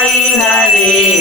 Hari Hari.